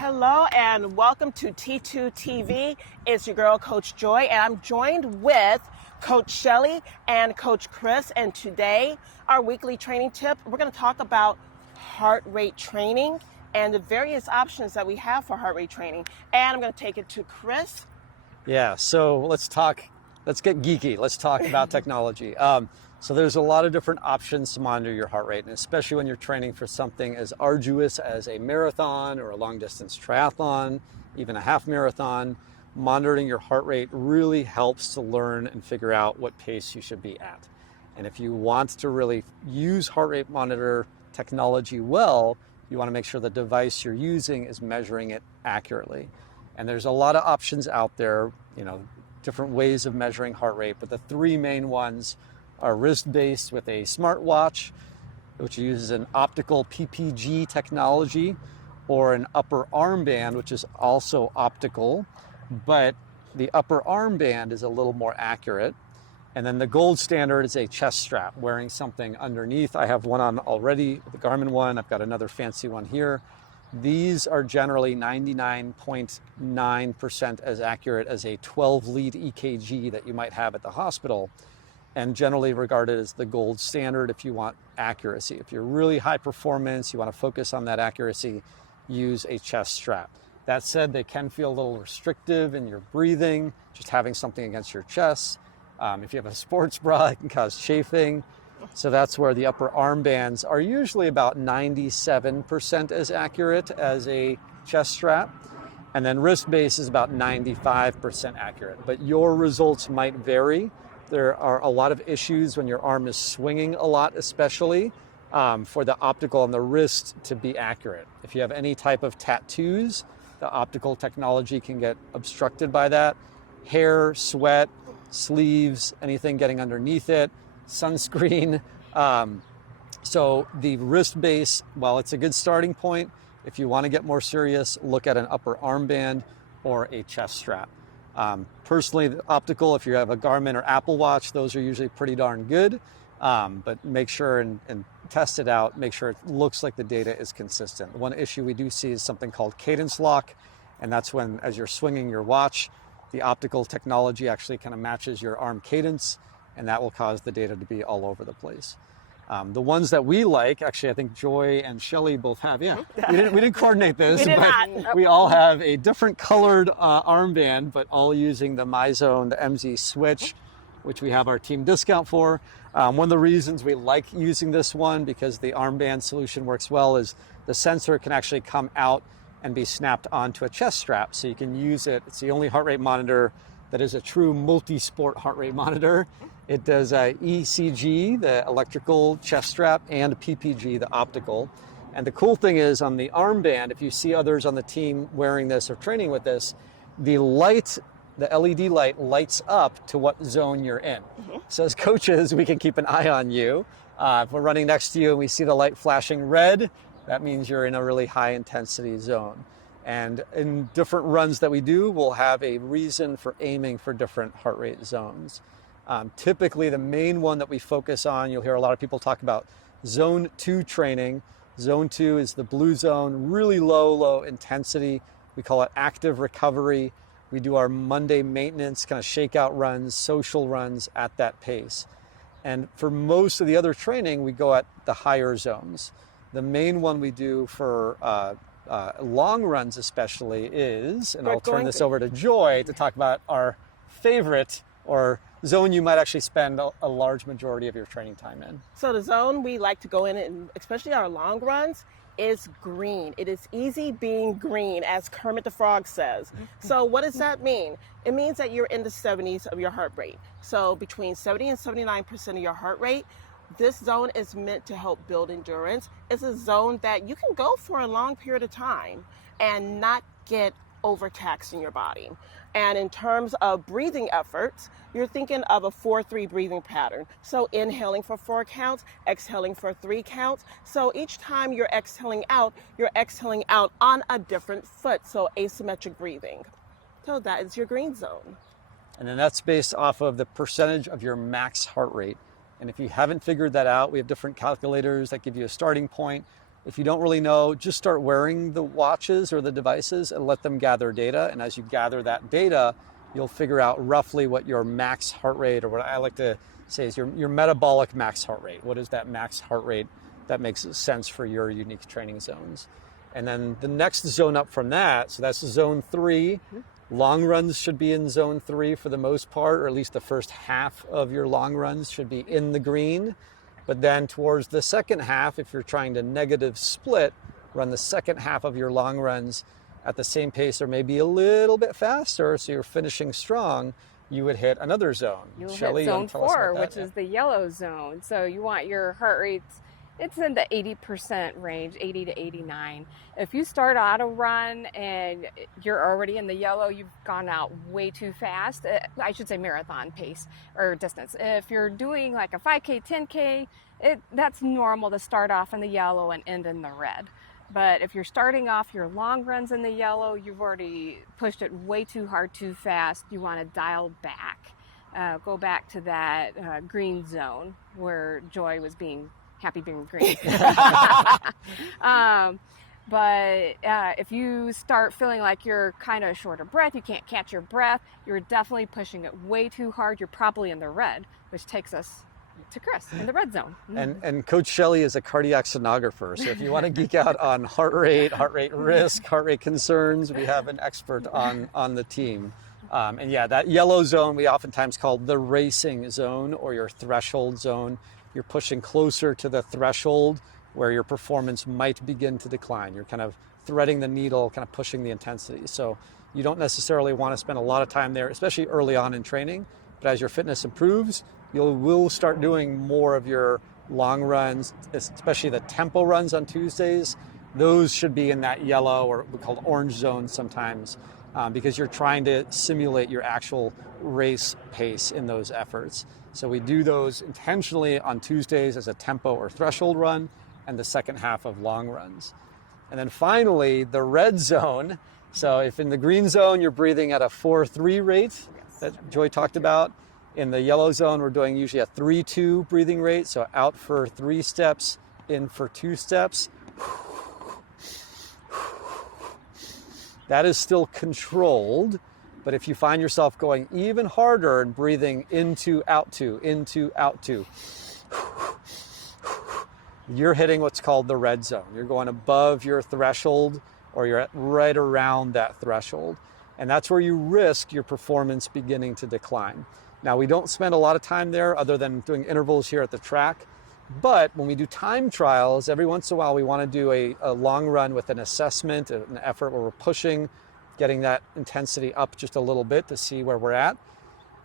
Hello and welcome to T2 TV. It's your girl, Coach Joy, and I'm joined with Coach Shelly and Coach Chris. And today, our weekly training tip, we're going to talk about heart rate training and the various options that we have for heart rate training. And I'm going to take it to Chris. Yeah, so let's get geeky. Let's talk about technology. So there's a lot of different options to monitor your heart rate, and especially when you're training for something as arduous as a marathon or a long distance triathlon, even a half marathon, monitoring your heart rate really helps to learn and figure out what pace you should be at. And if you want to really use heart rate monitor technology well, you want to make sure the device you're using is measuring it accurately. And there's a lot of options out there, different ways of measuring heart rate, but the three main ones are wrist-based with a smartwatch, which uses an optical PPG technology, or an upper armband, which is also optical, but the upper armband is a little more accurate. And then the gold standard is a chest strap, wearing something underneath. I have one on already, the Garmin one. I've got another fancy one here. These are generally 99.9% as accurate as a 12-lead EKG that you might have at the hospital, and generally regarded as the gold standard if you want accuracy. If you're really high performance, you want to focus on that accuracy, use a chest strap. That said, they can feel a little restrictive in your breathing, just having something against your chest. If you have a sports bra, it can cause chafing. So that's where the upper armbands are usually about 97% as accurate as a chest strap. And then wrist base is about 95% accurate. But your results might vary. There are a lot of issues when your arm is swinging a lot, especially for the optical on the wrist to be accurate. If you have any type of tattoos, the optical technology can get obstructed by that. Hair, sweat, sleeves, anything getting underneath it, sunscreen. So the wrist base, while it's a good starting point, if you want to get more serious, look at an upper armband or a chest strap. Personally, the optical, if you have a Garmin or Apple Watch, those are usually pretty darn good. But make sure and test it out, make sure it looks like the data is consistent. One issue we do see is something called cadence lock, and that's when, as you're swinging your watch, the optical technology actually kind of matches your arm cadence, and that will cause the data to be all over the place. The ones that we like, actually, I think Joy and Shelly both have, we didn't coordinate this, but we all have a different colored armband, but all using the MyZone, the MZ switch, which we have our team discount for. One of the reasons we like using this one, because the armband solution works well, is the sensor can actually come out and be snapped onto a chest strap, so you can use it. It's the only heart rate monitor that is a true multi-sport heart rate monitor. It does ECG, the electrical chest strap, and PPG, the optical. And the cool thing is on the armband, if you see others on the team wearing this or training with this, the light, the LED light lights up to what zone you're in. So as coaches, we can keep an eye on you. If we're running next to you and we see the light flashing red, that means you're in a really high intensity zone. And in different runs that we do, we'll have a reason for aiming for different heart rate zones. Typically, the main one that we focus on, you'll hear a lot of people talk about zone 2 training. Zone 2 is the blue zone, really low intensity. We call it active recovery. We do our Monday maintenance, kind of shakeout runs, social runs at that pace. And for most of the other training, we go at the higher zones. The main one we do for long runs especially is, and I'll turn this over to Joy to talk about our favorite or zone you might actually spend a large majority of your training time in. So the zone we like to go in, and especially our long runs, is green. It is easy being green, as Kermit the Frog says. So what does that mean? It means that you're in the 70s of your heart rate. So between 70 and 79% of your heart rate, this zone is meant to help build endurance. It's a zone that you can go for a long period of time and not get overtaxed in your body. And in terms of breathing efforts, you're thinking of a 4-3 breathing pattern. So inhaling for 4 counts, exhaling for 3 counts. So each time you're exhaling out on a different foot. So asymmetric breathing. So that is your green zone. And then that's based off of the percentage of your max heart rate. And if you haven't figured that out, we have different calculators that give you a starting point. If you don't really know, just start wearing the watches or the devices and let them gather data. And as you gather that data, you'll figure out roughly what your max heart rate, or what I like to say is your metabolic max heart rate. What is that max heart rate that makes sense for your unique training zones? And then the next zone up from that, so that's zone 3. Long runs should be in zone 3 for the most part, or at least the first half of your long runs should be in the green. But then towards the second half, if you're trying to negative split, run the second half of your long runs at the same pace or maybe a little bit faster, so you're finishing strong, you would hit another zone. You'll Shelley, hit you zone wanna tell us 4, about which that? is the yellow zone. So you want your heart rates, it's in the 80% range, 80 to 89. If you start out a run and you're already in the yellow, you've gone out way too fast. I should say marathon pace or distance. If you're doing like a 5K, 10K, that's normal to start off in the yellow and end in the red. But if you're starting off your long runs in the yellow, you've already pushed it way too hard, too fast. You want to dial back. Go back to that green zone where Joy was happy being green. But if you start feeling like you're kind of short of breath, you can't catch your breath, you're definitely pushing it way too hard, you're probably in the red, which takes us to Chris in the red zone. And Coach Shelley is a cardiac sonographer, so if you want to geek out on heart rate risk, heart rate concerns, we have an expert on the team. And yeah, that yellow zone we oftentimes call the racing zone or your threshold zone. You're pushing closer to the threshold where your performance might begin to decline. You're kind of threading the needle, kind of pushing the intensity. So you don't necessarily want to spend a lot of time there, especially early on in training. But as your fitness improves, will start doing more of your long runs, especially the tempo runs on Tuesdays. Those should be in that yellow, or we call it orange zone sometimes, because you're trying to simulate your actual race pace in those efforts. So we do those intentionally on Tuesdays as a tempo or threshold run, and the second half of long runs. And then finally, the red zone. So if in the green zone, you're breathing at a 4-3 rate that Joy talked about. In the yellow zone, we're doing usually a 3-2 breathing rate. So out for 3 steps, in for 2 steps. That is still controlled. But if you find yourself going even harder and breathing into, out to, you're hitting what's called the red zone. You're going above your threshold, or you're at right around that threshold. And that's where you risk your performance beginning to decline. Now, we don't spend a lot of time there other than doing intervals here at the track. But when we do time trials, every once in a while we want to do a long run with an assessment, an effort where we're pushing, getting that intensity up just a little bit to see where we're at.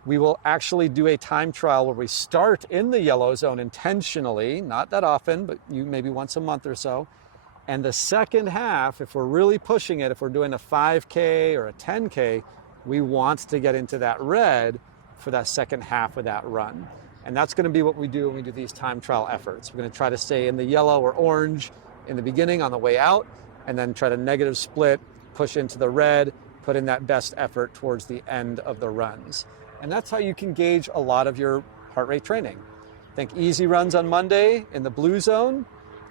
We will actually do a time trial where we start in the yellow zone intentionally, not that often, but maybe once a month or so. And the second half, if we're really pushing it, if we're doing a 5K or a 10K, we want to get into that red for that second half of that run. And that's going to be what we do when we do these time trial efforts. We're going to try to stay in the yellow or orange in the beginning on the way out, and then try to negative split, push into the red, put in that best effort towards the end of the runs. And that's how you can gauge a lot of your heart rate training. Think easy runs on Monday in the blue zone,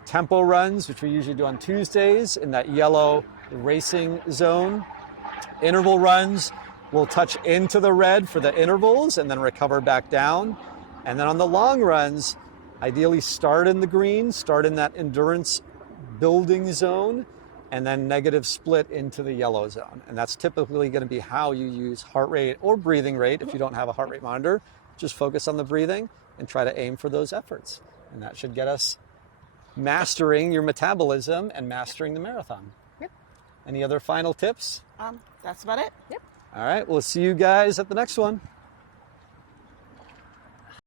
tempo runs, which we usually do on Tuesdays in that yellow racing zone. Interval runs, we'll touch into the red for the intervals and then recover back down. And then on the long runs, ideally start in the green, start in that endurance building zone, and then negative split into the yellow zone. And that's typically going to be how you use heart rate or breathing rate. If you don't have a heart rate monitor, just focus on the breathing and try to aim for those efforts. And that should get us mastering your metabolism and mastering the marathon. Yep. Any other final tips? That's about it. Yep. All right, we'll see you guys at the next one.